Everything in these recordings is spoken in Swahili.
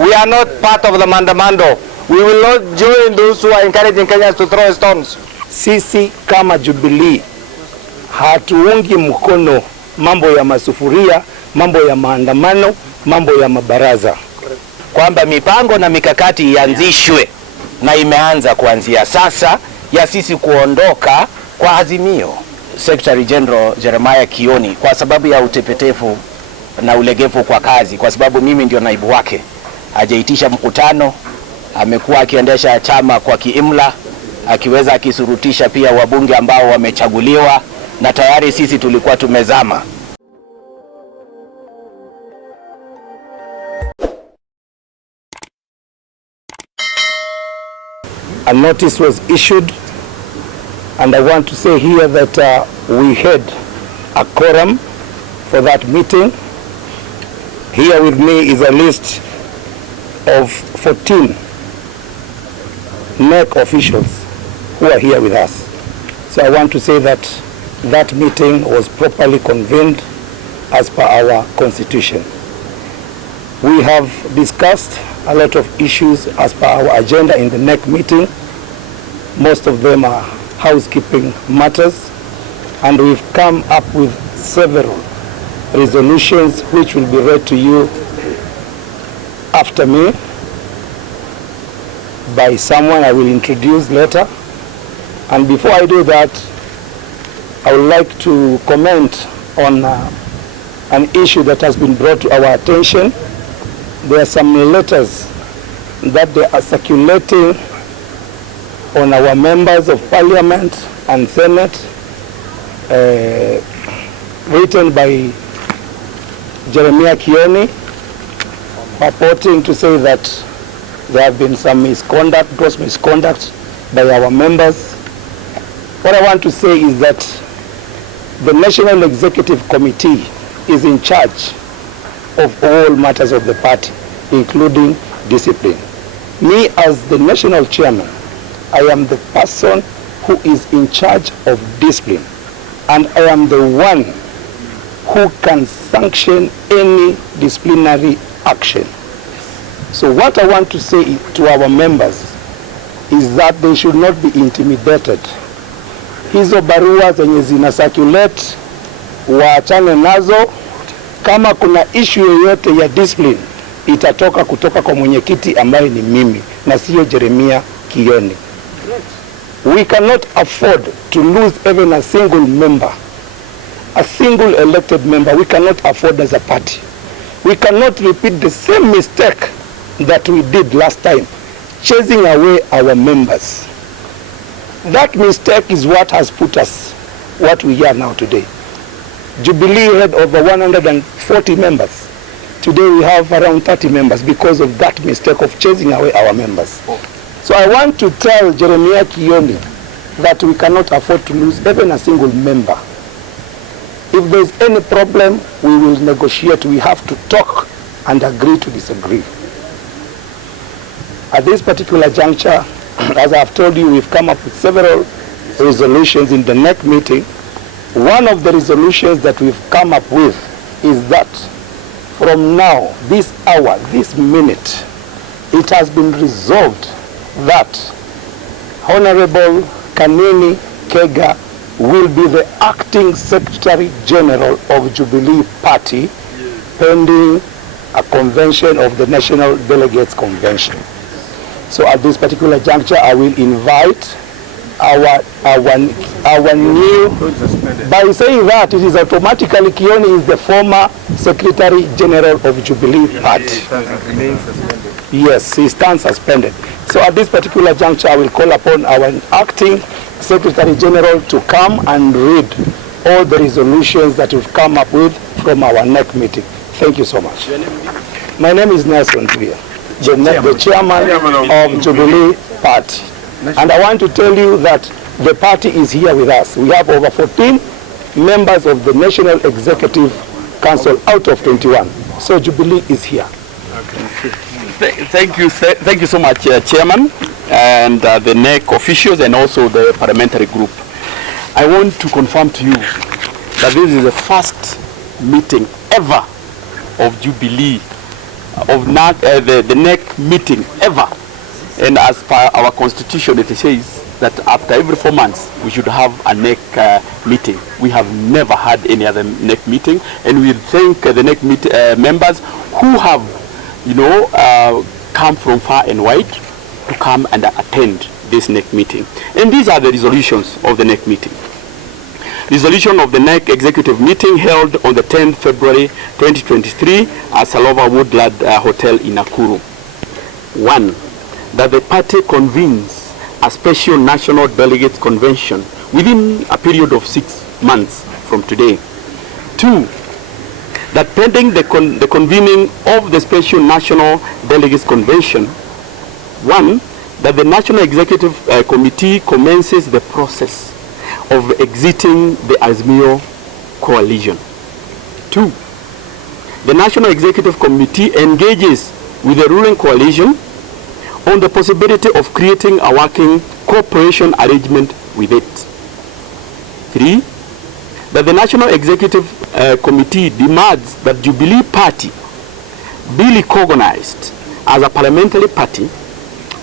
We are not part of the mandamando. We will not join those who are encouraging Kenyans to throw stones. Sisi kama Jubilee hatuungi mkono mambo ya masufuria, mambo ya maandamano, mambo ya mabaraza. Kwamba mipango na mikakati ianzishwe na imeanza kuanzia sasa ya sisi kuondoka kwa Azimio. Secretary General Jeremiah Kioni, kwa sababu ya utepetefu na ulegevu kwa kazi, kwa sababu mimi ndio naibu wake, hajaitisha mkutano, amekuwa akiendesha chama kwa kiimla, akiweza akisurutisha pia wabunge ambao wamechaguliwa, na tayari sisi tulikuwa tumezama. A notice was issued, and I want to say here that we had a quorum for that meeting. Here with me is a list of 14 NEC officials who are here with us. So I want to say that that meeting was properly convened as per our constitution. We have discussed a lot of issues as per our agenda in the NEC meeting. Most of them are housekeeping matters, and we've come up with several resolutions which will be read to you after me by someone I will introduce later. And before I do that, I would like to comment on an issue that has been brought to our attention. There are some letters that they are circulating on our members of Parliament and Senate, written by Jeremiah Kioni, purporting to say that there have been some misconduct, gross misconduct by our members. What I want to say is that the National Executive Committee is in charge of all matters of the party, including discipline. Me, as the national chairman, I am the person who is in charge of discipline, and I am the one who can sanction any disciplinary action. So what I want to say to our members is that they should not be intimidated. Hizo barua zenye zina circulate waachane nazo. Kama kuna issue yoyote ya discipline, itatoka kutoka kwa mwenyekiti ambaye ni mimi na sio Jeremiah Kioni. We cannot afford to lose even a single member, a single elected member. We cannot afford as a party. We cannot repeat the same mistake that we did last time, chasing away our members. That mistake is what has put us what we are now today. Jubilee had over 140 members. Today we have around 30 members because of that mistake of chasing away our members. So I want to tell Jeremiah Kioni that we cannot afford to lose even a single member. If there's any problem, we will negotiate. We have to talk and agree to disagree. At this particular juncture, as I've told you, we've come up with several resolutions in the NEC meeting. One of the resolutions that we've come up with is that from now, this hour, this minute, it has been resolved that Honorable Kanini Kega will be the acting Secretary General of Jubilee Party, pending a convention of the National Delegates Convention. So at this particular juncture, I will invite our new, by saying that, it is automatically Kioni is the former Secretary General of Jubilee Party. Yes, he stands suspended. So at this particular juncture, I will call upon our acting Secretary General to come and read all the resolutions that we've come up with from our NEC meeting. Thank you so much. My name is Nelson Tuya, the chairman of Jubilee Party. And I want to tell you that the party is here with us. We have over 14 members of the National Executive Council out of 21. So Jubilee is here. Okay. Thank you so much, Chairman, and the NEC officials and also the parliamentary group. I want to confirm to you that this is the first meeting ever of Jubilee of the NEC meeting ever. And as per our constitution, it says that after every 4 months, we should have a NEC meeting. We have never had any other NEC meeting, and we thank the NEC members who have, come from far and wide to come and attend this NEC meeting. And these are the resolutions of the NEC meeting. Resolution of the NEC executive meeting held on the 10th February 2023 at Salova Woodland Hotel in Nakuru. 1. That the party convenes a special national delegates convention within a period of 6 months from today. 2. That pending the convening of the special national delegates convention, 1. That the National Executive Committee commences the process of exiting the Azimio coalition. 2. The National Executive Committee engages with the ruling coalition on the possibility of creating a working cooperation arrangement with it. 3. That the National Executive Committee demands that Jubilee Party be recognized as a parliamentary party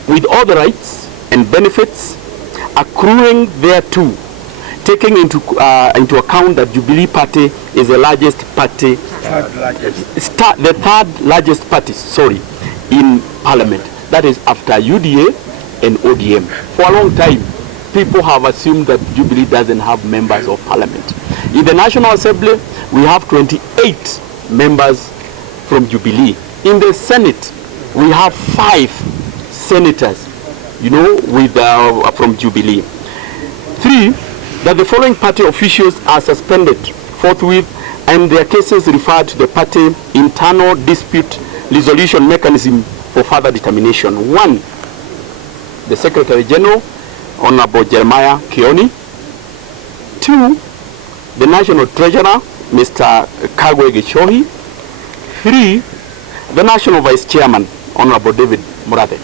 with all the rights and benefits accruing thereto, taking into account that Jubilee Party is the largest party, the third largest party, in Parliament. That is after UDA and ODM. For a long time, people have assumed that Jubilee doesn't have members of Parliament. In the National Assembly, we have 28 members from Jubilee. In the Senate, we have 5 senators, from Jubilee. 3. That the following party officials are suspended forthwith and their cases referred to the party internal dispute resolution mechanism for further determination. 1. The Secretary General, Honorable Jeremiah Kioni. 2. The National Treasurer, Mr. Kagwe Gichohi. 3. The National Vice Chairman, Honorable David Murathe.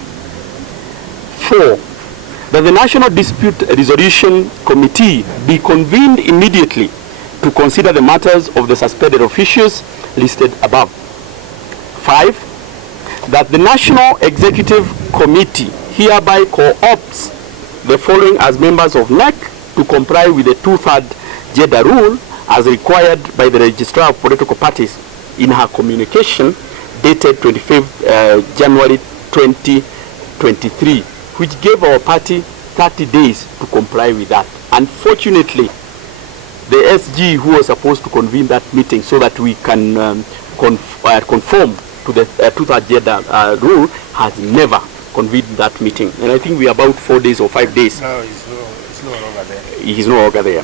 4. That the National Dispute Resolution Committee be convened immediately to consider the matters of the suspended officials listed above. 5. That the National Executive Committee hereby co-opts the following as members of NEC to comply with the 2/3 gender rule as required by the Registrar of Political Parties in her communication dated 25th January 2023, which gave our party 30 days to comply with that. Unfortunately, the SG who was supposed to convene that meeting so that we can conform to the 2/3 gender rule has never convened that meeting. And I think we are about 4 days or 5 days. No, it's no longer there. He is no longer there.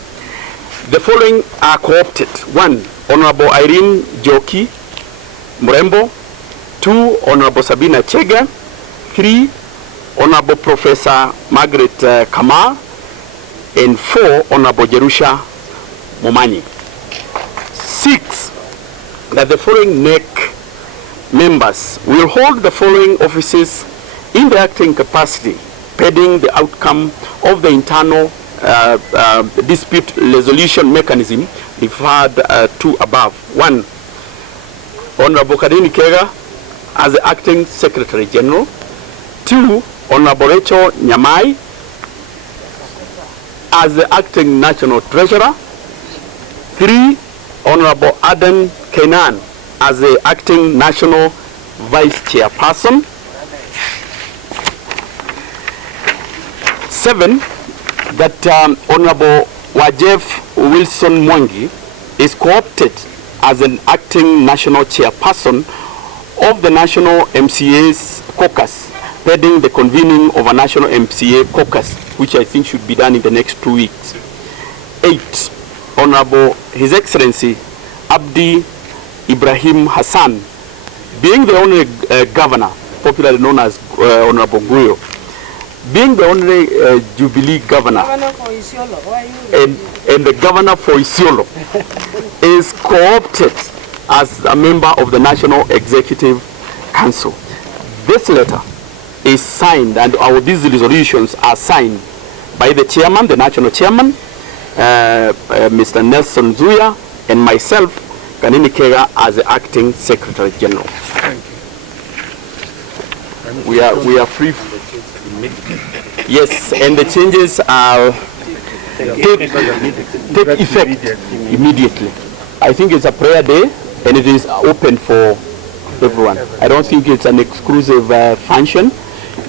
The following are co-opted. 1. Honorable Irene Joki Mrembo. 2. Honorable Sabina Chega. 3. Honorable Professor Margaret Kamar. And 4. Honorable Jerusha Momanyi. 6. That the following NEC members will hold the following offices in the acting capacity pending the outcome of the internal dispute resolution mechanism referred to above. 1. Honorable Kadini Kega as the acting Secretary General. 2. Honorable Rachel Nyamai as the acting National Treasurer. 3. Honorable Aden Kenan as the acting National Vice Chairperson. 7. That Honorable Wajef Wilson Mwangi is co-opted as an acting National Chairperson of the National MCA's caucus, pending the convening of a National MCA caucus, which I think should be done in the next 2 weeks. 8. Honorable His Excellency Abdi Ibrahim Hassan, being the only governor, popularly known as Honorable Guyo, being the only Jubilee governor, and the governor for Isiolo, is co-opted as a member of the National Executive Council. This letter is signed, and these resolutions are signed by the chairman, the national chairman, Mr. Nelson Zuya, and myself, Kanini Kega, as the acting Secretary General. Thank you. We are free. Yes, and the changes are take effect immediately. I think it's a prayer day and it is open for everyone. I don't think it's an exclusive function.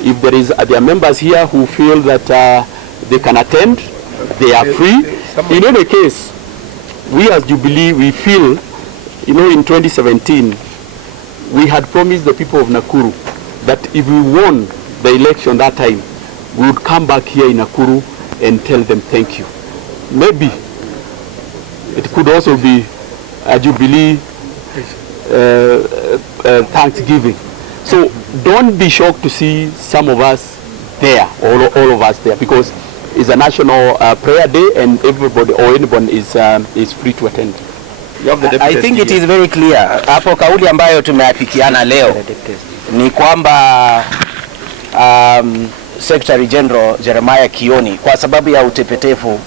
If there are members here who feel that they can attend, they are free. In any case, we as Jubilee, we feel, in 2017, we had promised the people of Nakuru that if we won the election that time, we would come back here in Nakuru and tell them thank you. Maybe it could also be a Jubilee Thanksgiving. So don't be shocked to see some of us there, all of us there, because it's a national prayer day and everybody or anyone is free to attend. I think it is very clear. Hapo kauli ambayo tumeafikiana leo ni kwamba Secretary General Jeremiah Kioni, kwa sababu ya utepetefu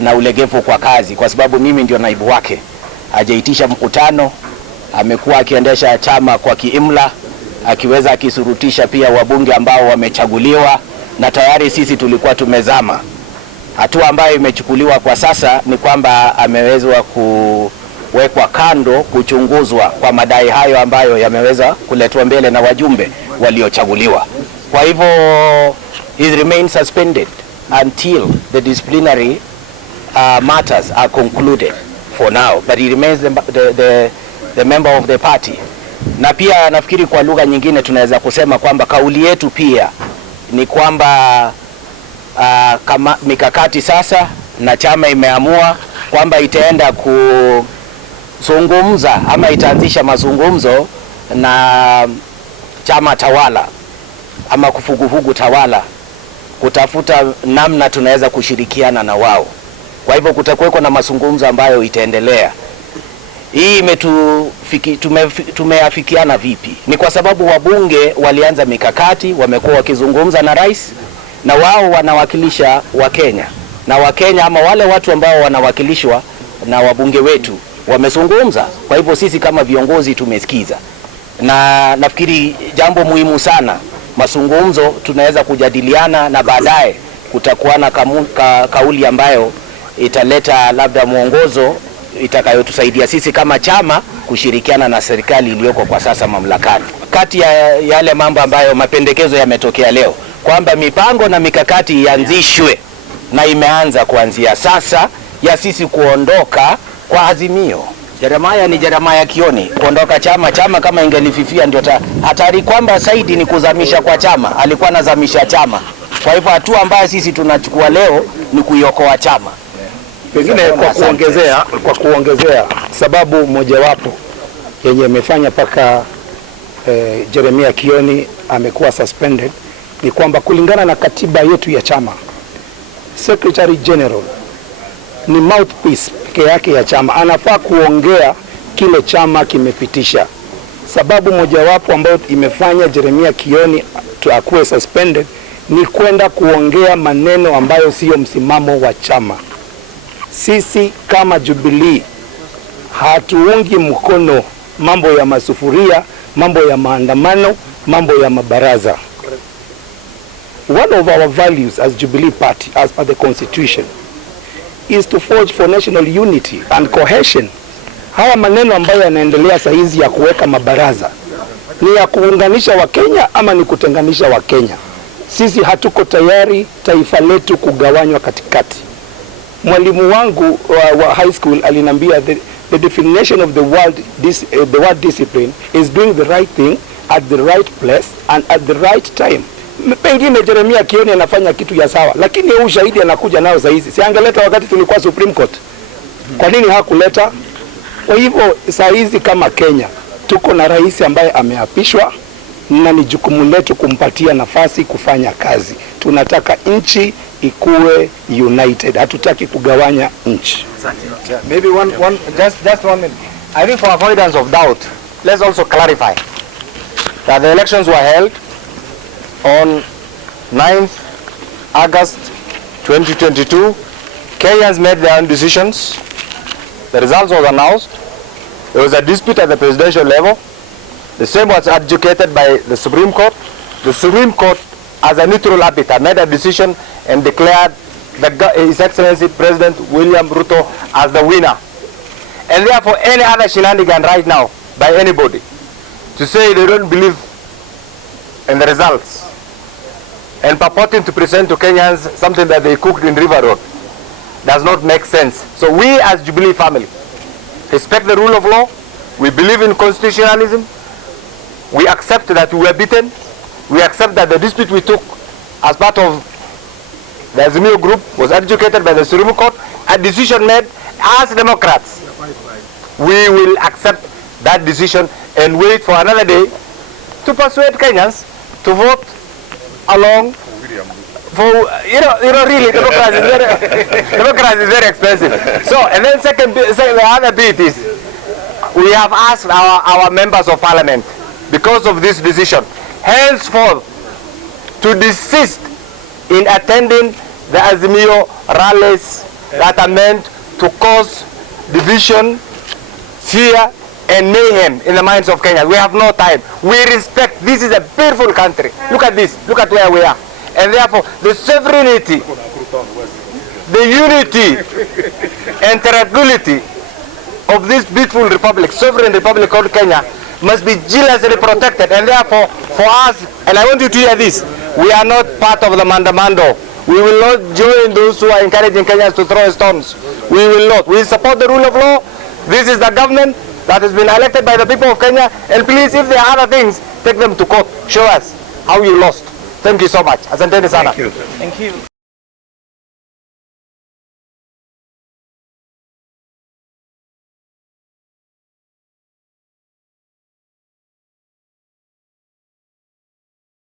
na ulegevu kwa kazi, kwa sababu mimi ndio naibu wake, hajaitisha mkutano, amekuwa akiendesha chama kwa kiimla, akiweza akisurutisha pia wabunge ambao wamechaguliwa, na tayari sisi tulikuwa tumezama. Hatua ambayo imechukuliwa kwa sasa ni kwamba amewezwa kuwekwa kando kuchunguzwa kwa madai hayo ambayo yameweza kuletwa mbele na wajumbe waliochaguliwa. Kwa hivyo he remains suspended until the disciplinary matters are concluded for now, but he remains the member of the party. Na pia nafikiri kwa lugha nyingine tunaweza kusema kwamba kauli yetu pia ni kwamba kama mikakati sasa na chama imeamua kwamba itaenda kuzungumza ama itaanzisha mazungumzo na chama tawala ama kufugufugu tawala kutafuta namna tunaweza kushirikiana na wao. Kwa hivyo kutakuweko na mazungumzo ambayo itaendelea. Hii tumeafikiana vipi? Ni kwa sababu wabunge walianza mikakati, wamekuwa wakizungumza na rais, na wao wanawakilisha Wakenya. Na Wakenya ama wale watu ambao wanawakilishwa na wabunge wetu wamezungumza. Kwa hivyo sisi kama viongozi tumesikiza. Na nafikiri jambo muhimu sana, mazungumzo tunaweza kujadiliana na baadaye kutakuwa na kauli ambayo italeta labda mwongozo itakayotusaidia sisi kama chama kushirikiana na serikali iliyoko kwa sasa mamlakani. Kati ya yale mambo ambayo mapendekezo yametokea leo kwamba mipango na mikakati ianzishwe na imeanza kuanzia sasa ya sisi kuondoka kwa Azimio. Jeremiah ni Jeremiah Kioni, kuondoka chama kama ingelififia ndio hatari kwamba Saidi ni kuzamisha kwa chama, alikuwa anazamisha chama. Kwa hivyo hatua ambayo sisi tunachukua leo ni kuiokoa chama. Pengine kwa kuongezea sababu mojawapo yenye imefanya paka Jeremiah Kioni amekuwa suspended ni kwamba kulingana na katiba yetu ya chama, Secretary General ni mouthpiece peke yake ya chama, anafaa kuongea kile chama kimepitisha. Sababu mojawapo ambayo imefanya Jeremiah Kioni akuwe suspended ni kwenda kuongea maneno ambayo sio msimamo wa chama. Sisi kama Jubilee hatuungi mkono mambo ya masufuria, mambo ya maandamano, mambo ya mabaraza. One of our values as Jubilee Party, as per the Constitution, is to forge for national unity and cohesion. Haya maneno ambayo yanaendelea saa hizi ya kuweka mabaraza ni ya kuunganisha Wakenya ama ni kutenganisha Wakenya? Sisi hatuko tayari taifa letu kugawanywa katikati. Mwalimu wangu wa high school alinambia the definition of the word discipline is doing the right thing at the right place and at the right time. Pengine Jeremiah Kioni anafanya kitu ya sawa, lakini huu shahidi anakuja nao saa hizi. Si angeleta wakati tulikuwa Supreme Court. Kwa nini hakuleta? Kwa hivyo saa hizi kama Kenya tuko na rais ambaye ameapishwa na ni jukumu letu kumpatia nafasi kufanya kazi. Tunataka nchi ikuwe united. Hatutaki kugawanya nchi. Yeah, maybe just one minute. I think for avoidance of doubt, let's also clarify that the elections were held on 9th August 2022. Kenyans made their own decisions. The results was announced. There was a dispute at the presidential level. The same was adjudicated by the Supreme Court. the Supreme Court, as a neutral arbiter, made a decision and declared His Excellency President William Ruto as the winner. And therefore, any other shenanigan right now by anybody to say they don't believe in the results and purporting to present to Kenyans something that they cooked in River Road does not make sense. So we as Jubilee family respect the rule of law. We believe in constitutionalism. We accept that we were beaten. We accept that the dispute we took as part of the Azimio group was adjudicated by the Supreme Court. A decision made as Democrats. We will accept that decision and wait for another day to persuade Kenyans to vote along for, really, democracy is very expensive. So, and then the other bit is, we have asked our members of parliament, because of this decision, henceforth, to desist in attending the Azimio rallies that are meant to cause division, fear, and mayhem in the minds of Kenya. We have no time. We respect. This is a beautiful country. Look at this. Look at where we are. And therefore, the sovereignty, the unity, and tranquility of this beautiful republic, sovereign republic called Kenya, must be jealously protected. And therefore, for us, and I want you to hear this, we are not part of the mandamando. We will not join those who are encouraging Kenyans to throw stones. We will not. We support the rule of law. This is the government that has been elected by the people of Kenya. And please, if there are other things, take them to court. Show us how you lost. Thank you so much. Asanteni sana. Thank you.